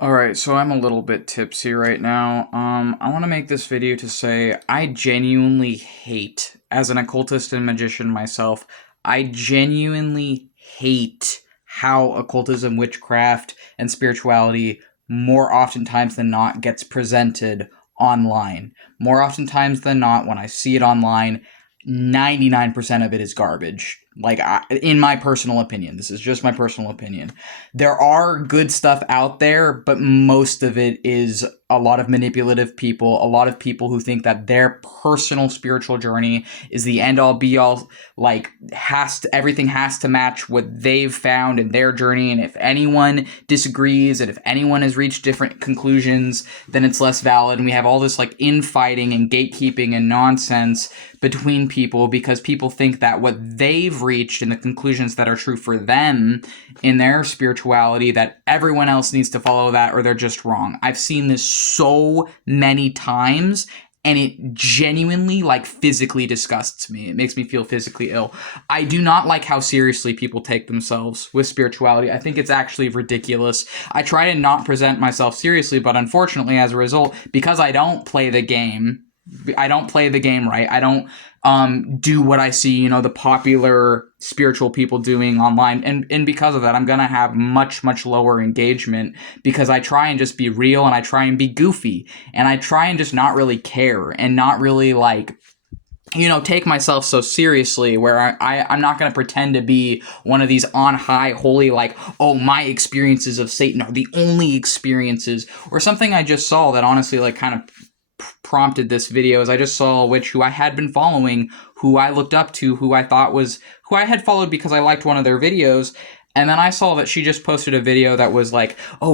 All right, so I'm a little bit tipsy right now. I want to make this video to say I genuinely hate, as an occultist and magician myself, I genuinely hate how occultism, witchcraft, and spirituality more oftentimes than not gets presented online. More oftentimes than not, when I see it online, 99% of it is garbage. In my personal opinion, this is just my personal opinion. There are good stuff out there, but most of it is a lot of manipulative people, a lot of people who think that their personal spiritual journey is the end all be all, everything has to match what they've found in their journey. And if anyone disagrees and if anyone has reached different conclusions, then it's less valid. And we have all this infighting and gatekeeping and nonsense between people because people think that what they've reached and the conclusions that are true for them in their spirituality, that everyone else needs to follow that or they're just wrong. I've seen this so many times and it genuinely physically disgusts me. It makes me feel physically ill. I do not like how seriously people take themselves with spirituality. I think it's actually ridiculous. I try to not present myself seriously, but unfortunately as a result, because I don't play the game right. I don't do what I see, the popular spiritual people doing online. And because of that, I'm going to have much, much lower engagement because I try and just be real and I try and be goofy and I try and just not really care and not really take myself so seriously where I'm not going to pretend to be one of these on high, holy, my experiences of Satan are the only experiences, or something I just saw that honestly kind of prompted this video is I just saw a witch who I had been following, who I looked up to, who I had followed because I liked one of their videos. And then I saw that she just posted a video that was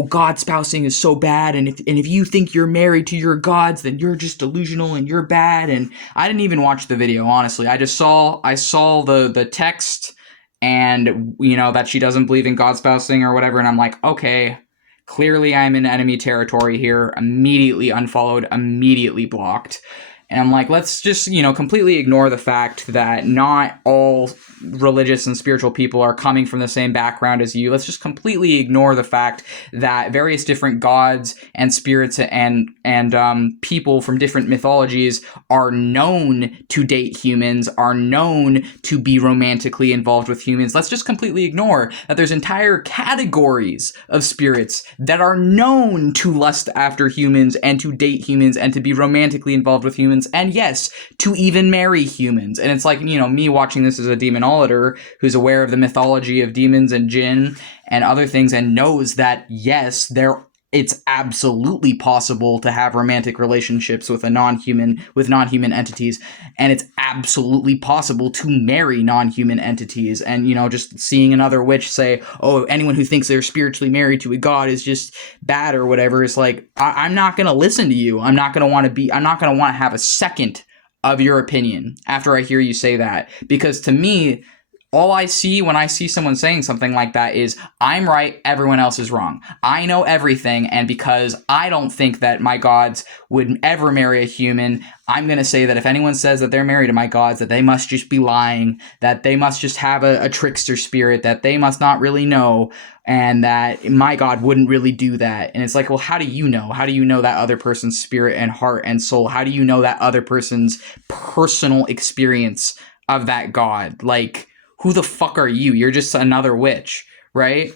God spousing is so bad. And if you think you're married to your gods, then you're just delusional and you're bad. And I didn't even watch the video, honestly. I saw the text and, that she doesn't believe in God spousing or whatever. And I'm like, okay, clearly I'm in enemy territory here. Immediately unfollowed, immediately blocked. And I'm like, let's just, completely ignore the fact that not all religious and spiritual people are coming from the same background as you. Let's just completely ignore the fact that various different gods and spirits and people from different mythologies are known to date humans, are known to be romantically involved with humans. Let's just completely ignore that there's entire categories of spirits that are known to lust after humans and to date humans and to be romantically involved with humans. And yes, to even marry humans. And it's me watching this as a demonologer who's aware of the mythology of demons and jinn and other things and knows that, yes, it's absolutely possible to have romantic relationships with non-human entities, and it's absolutely possible to marry non-human entities. And just seeing another witch say, "Oh, anyone who thinks they're spiritually married to a god is just bad" or whatever, is I'm not gonna listen to you. I'm not gonna want to have a second of your opinion after I hear you say that, because to me, all I see when I see someone saying something like that is, I'm right, everyone else is wrong. I know everything, and because I don't think that my gods would ever marry a human, I'm going to say that if anyone says that they're married to my gods, that they must just be lying, that they must just have a trickster spirit, that they must not really know, and that my God wouldn't really do that. And it's well, how do you know? How do you know that other person's spirit and heart and soul? How do you know that other person's personal experience of that God? Who the fuck are you? You're just another witch, right?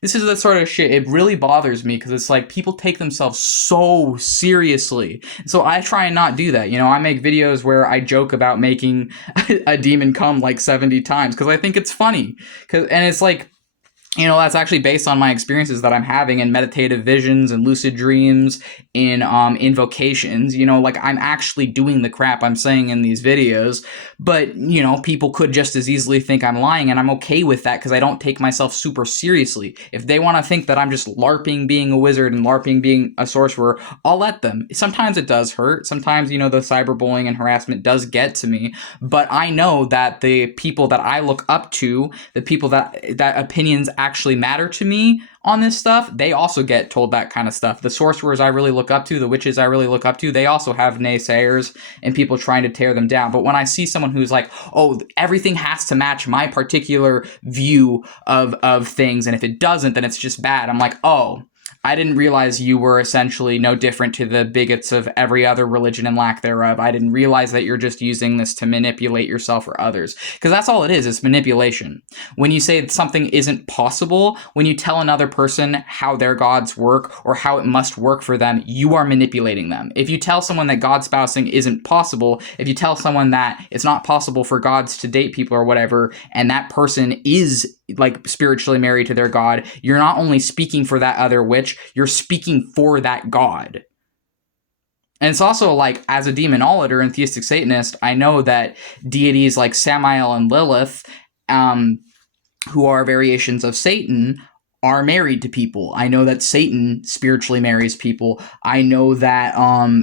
This is the sort of shit, it really bothers me because it's people take themselves so seriously. So I try and not do that. I make videos where I joke about making a demon come 70 times because I think it's funny. And it's that's actually based on my experiences that I'm having in meditative visions and lucid dreams, in invocations. I'm actually doing the crap I'm saying in these videos, but people could just as easily think I'm lying, and I'm okay with that because I don't take myself super seriously. If they want to think that I'm just LARPing being a wizard and LARPing being a sorcerer, I'll let them. Sometimes it does hurt. Sometimes the cyberbullying and harassment does get to me, but I know that the people that I look up to, the people that opinions actually matter to me on this stuff, they also get told that kind of stuff. The sorcerers I really look up to, the witches I really look up to, they also have naysayers and people trying to tear them down. But when I see someone who's oh, everything has to match my particular view of things, and if it doesn't, then it's just bad, I'm oh, I didn't realize you were essentially no different to the bigots of every other religion and lack thereof. I didn't realize that you're just using this to manipulate yourself or others. Because that's all it is, it's manipulation. When you say something isn't possible, when you tell another person how their gods work or how it must work for them, you are manipulating them. If you tell someone that God spousing isn't possible, if you tell someone that it's not possible for gods to date people or whatever, and that person is like spiritually married to their god, you're not only speaking for that other witch, you're speaking for that god. And it's also like, as a demonologer and theistic Satanist, I know that deities like Samael and Lilith, who are variations of Satan, are married to people. I know that Satan spiritually marries people. I know that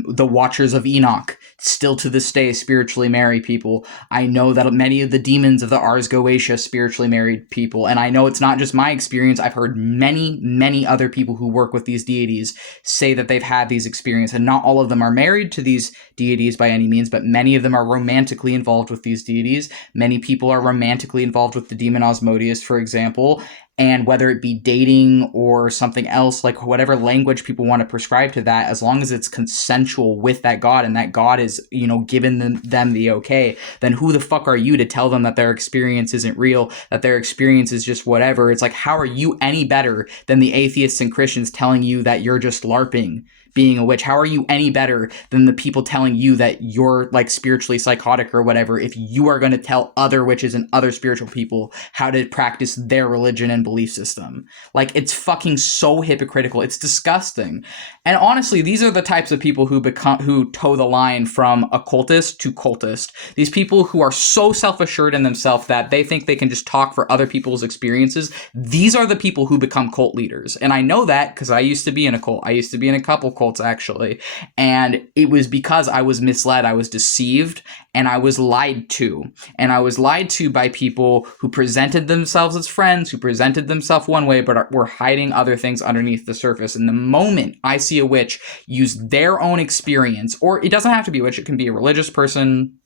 the Watchers of Enoch still to this day spiritually marry people. I know that many of the demons of the Ars Goetia spiritually married people. And I know it's not just my experience. I've heard many, many other people who work with these deities say that they've had these experiences. And not all of them are married to these deities by any means, but many of them are romantically involved with these deities. Many people are romantically involved with the demon Asmodeus, for example. And whether it be dating or something else, like whatever language people want to prescribe to that, as long as it's consensual with that god and that god is, giving them the okay, then who the fuck are you to tell them that their experience isn't real, that their experience is just whatever? It's like, how are you any better than the atheists and Christians telling you that you're just LARPing being a witch? How are you any better than the people telling you that you're like spiritually psychotic or whatever if you are going to tell other witches and other spiritual people how to practice their religion and belief system? Like, it's fucking so hypocritical. It's disgusting. And honestly, these are the types of people who toe the line from occultist to cultist. These people who are so self-assured in themselves that they think they can just talk for other people's experiences. These are the people who become cult leaders. And I know that because I used to be in a cult. I used to be in a couple cults, actually. And it was because I was misled, I was deceived, and I was lied to. And I was lied to by people who presented themselves as friends, who presented themselves one way, but were hiding other things underneath the surface. And the moment I see a witch use their own experience, or it doesn't have to be a witch, it can be a religious person,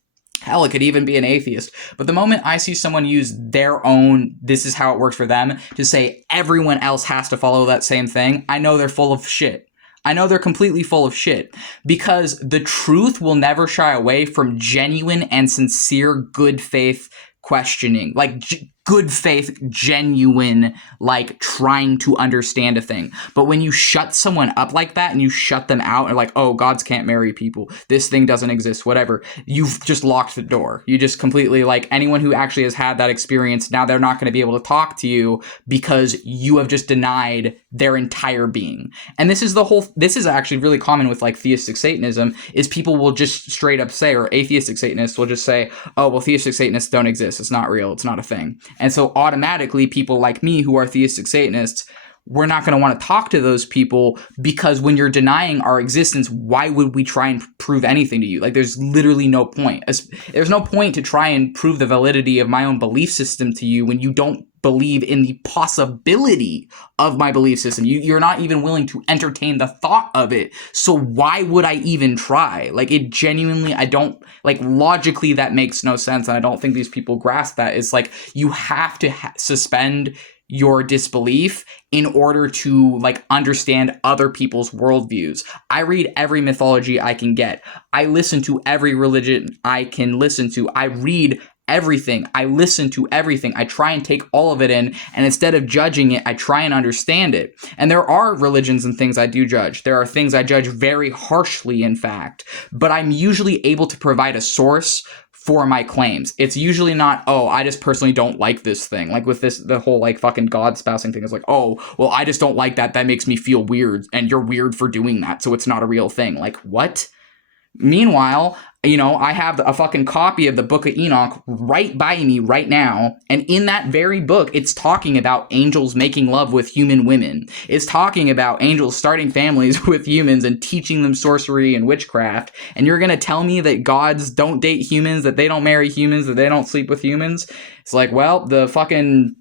hell, it could even be an atheist. But the moment I see someone use their own, this is how it works for them, to say everyone else has to follow that same thing, I know they're full of shit. I know they're completely full of shit, because the truth will never shy away from genuine and sincere good faith questioning, like good faith, genuine, like trying to understand a thing. But when you shut someone up like that and you shut them out and like, oh, gods can't marry people, this thing doesn't exist, whatever, you've just locked the door. You just completely, like, anyone who actually has had that experience, now they're not going to be able to talk to you because you have just denied their entire being. And this is actually really common with like theistic Satanism, is people will just straight up say, or atheistic Satanists will just say, oh, well, theistic Satanists don't exist. It's not real. It's not a thing. And so automatically people like me who are theistic Satanists, we're not going to want to talk to those people, because when you're denying our existence, why would we try and prove anything to you? Like, there's literally no point. There's no point to try and prove the validity of my own belief system to you when you don't believe in the possibility of my belief system. You're not even willing to entertain the thought of it. So why would I even try? Like, it genuinely, I don't, like, logically that makes no sense. And I don't think these people grasp that. It's like, you have to suspend your disbelief in order to like understand other people's worldviews. I read every mythology I can get. I listen to every religion I can listen to. I read everything. I listen to everything. I try and take all of it in, and instead of judging it, I try and understand it. And there are religions and things I do judge. There are things I judge very harshly, in fact, but I'm usually able to provide a source for my claims. It's usually not, oh, I just personally don't like this thing. Like with the whole like fucking God spousing thing is like, oh, well, I just don't like that. That makes me feel weird, and you're weird for doing that, so it's not a real thing. Like, what? Meanwhile, I have a fucking copy of the Book of Enoch right by me right now, and in that very book, it's talking about angels making love with human women. It's talking about angels starting families with humans and teaching them sorcery and witchcraft, and you're gonna tell me that gods don't date humans, that they don't marry humans, that they don't sleep with humans? It's like, well, the fucking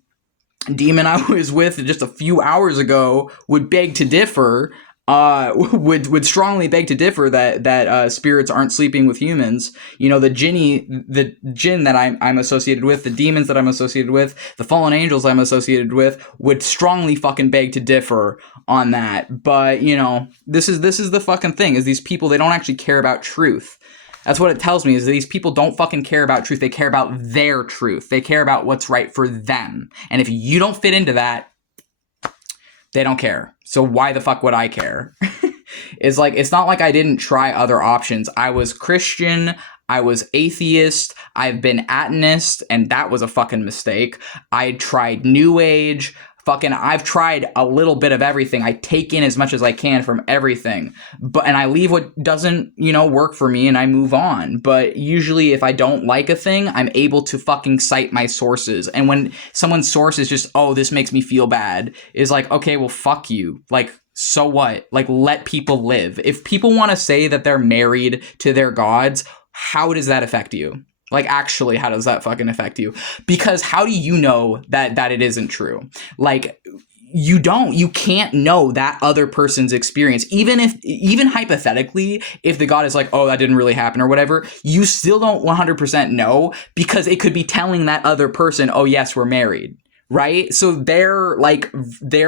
demon I was with just a few hours ago would beg to differ. would strongly beg to differ that spirits aren't sleeping with humans. You know, the jinn that I'm associated with, the demons that I'm associated with, the fallen angels I'm associated with, would strongly fucking beg to differ on that. But you know, this is the fucking thing: is these people, they don't actually care about truth. That's what it tells me, is these people don't fucking care about truth. They care about their truth. They care about what's right for them. And if you don't fit into that, they don't care. So why the fuck would I care? It's like, it's not like I didn't try other options. I was Christian. I was atheist. I've been atonist, and that was a fucking mistake. I tried New Age. I've tried a little bit of everything. I take in as much as I can from everything, and I leave what doesn't, work for me, and I move on. But usually if I don't like a thing, I'm able to fucking cite my sources. And when someone's source is just, oh, this makes me feel bad, is like, okay, well, fuck you. Like, so what? Like, let people live. If people want to say that they're married to their gods, how does that affect you? Like, actually, how does that fucking affect you? Because how do you know that it isn't true? Like, you can't know that other person's experience. Even hypothetically, if the god is like, oh, that didn't really happen or whatever, you still don't 100% know, because it could be telling that other person, oh, yes, we're married. Right? So their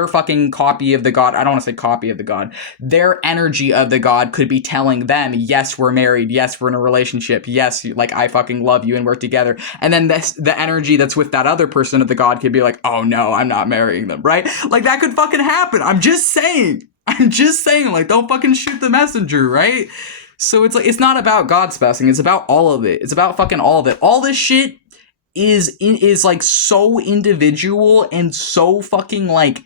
fucking copy of the god, I don't want to say copy of the god, their energy of the god could be telling them, yes, we're married. Yes, we're in a relationship. Yes, like, I fucking love you and we're together. And then the energy that's with that other person of the god could be like, oh no, I'm not marrying them. Right? Like, that could fucking happen. I'm just saying, like, don't fucking shoot the messenger. Right? So it's like, it's not about God spousing. It's about all of it. It's about fucking all of it. All this shit is like so individual and so fucking like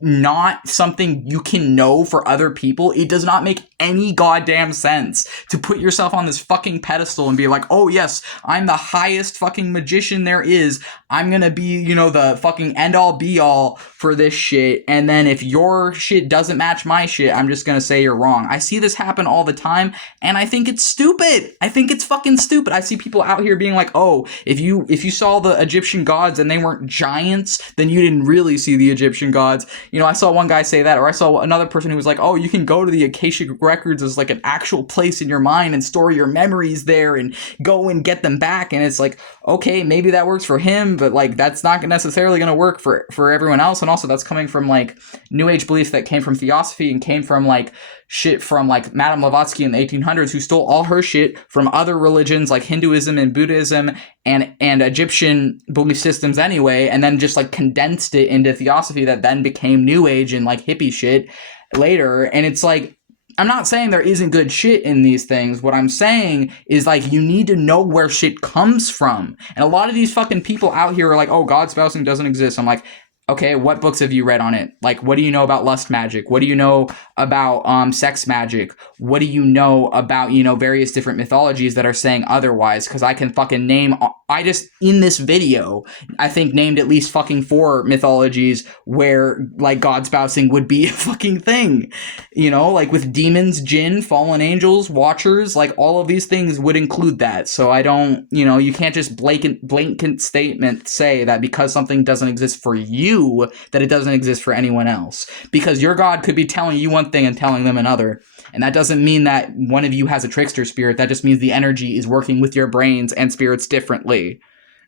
not something you can know for other people. It does not make any goddamn sense to put yourself on this fucking pedestal and be like, oh yes, I'm the highest fucking magician there is. I'm gonna be, the fucking end all be all for this shit. And then if your shit doesn't match my shit, I'm just gonna say you're wrong. I see this happen all the time, and I think it's stupid. I think it's fucking stupid. I see people out here being like, oh, if you saw the Egyptian gods and they weren't giants, then you didn't really see the Egyptian gods. I saw one guy say that, or I saw another person who was like, oh, you can go to the Akashic Records as like an actual place in your mind and store your memories there and go and get them back. And it's like, okay, maybe that works for him, but like, that's not necessarily going to work for everyone else. And also that's coming from like New Age beliefs that came from Theosophy and came from like shit from like Madame Blavatsky in the 1800s, who stole all her shit from other religions like Hinduism and Buddhism and Egyptian belief systems anyway, and then just like condensed it into Theosophy that then became New Age and like hippie shit later. And it's like, I'm not saying there isn't good shit in these things. What I'm saying is, like, you need to know where shit comes from. And a lot of these fucking people out here are like, oh, God spousing doesn't exist. I'm like, okay, what books have you read on it? Like, what do you know about lust magic? What do you know about sex magic? What do you know about, various different mythologies that are saying otherwise? Because I can fucking name, I just, in this video, I think named at least fucking 4 mythologies where, like, God spousing would be a fucking thing. Like with demons, jinn, fallen angels, watchers, like all of these things would include that. So I don't, you can't just blanket statement say that because something doesn't exist for you, that it doesn't exist for anyone else, because your god could be telling you one thing and telling them another, and that doesn't mean that one of you has a trickster spirit. That just means the energy is working with your brains and spirits differently.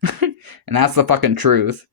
And that's the fucking truth.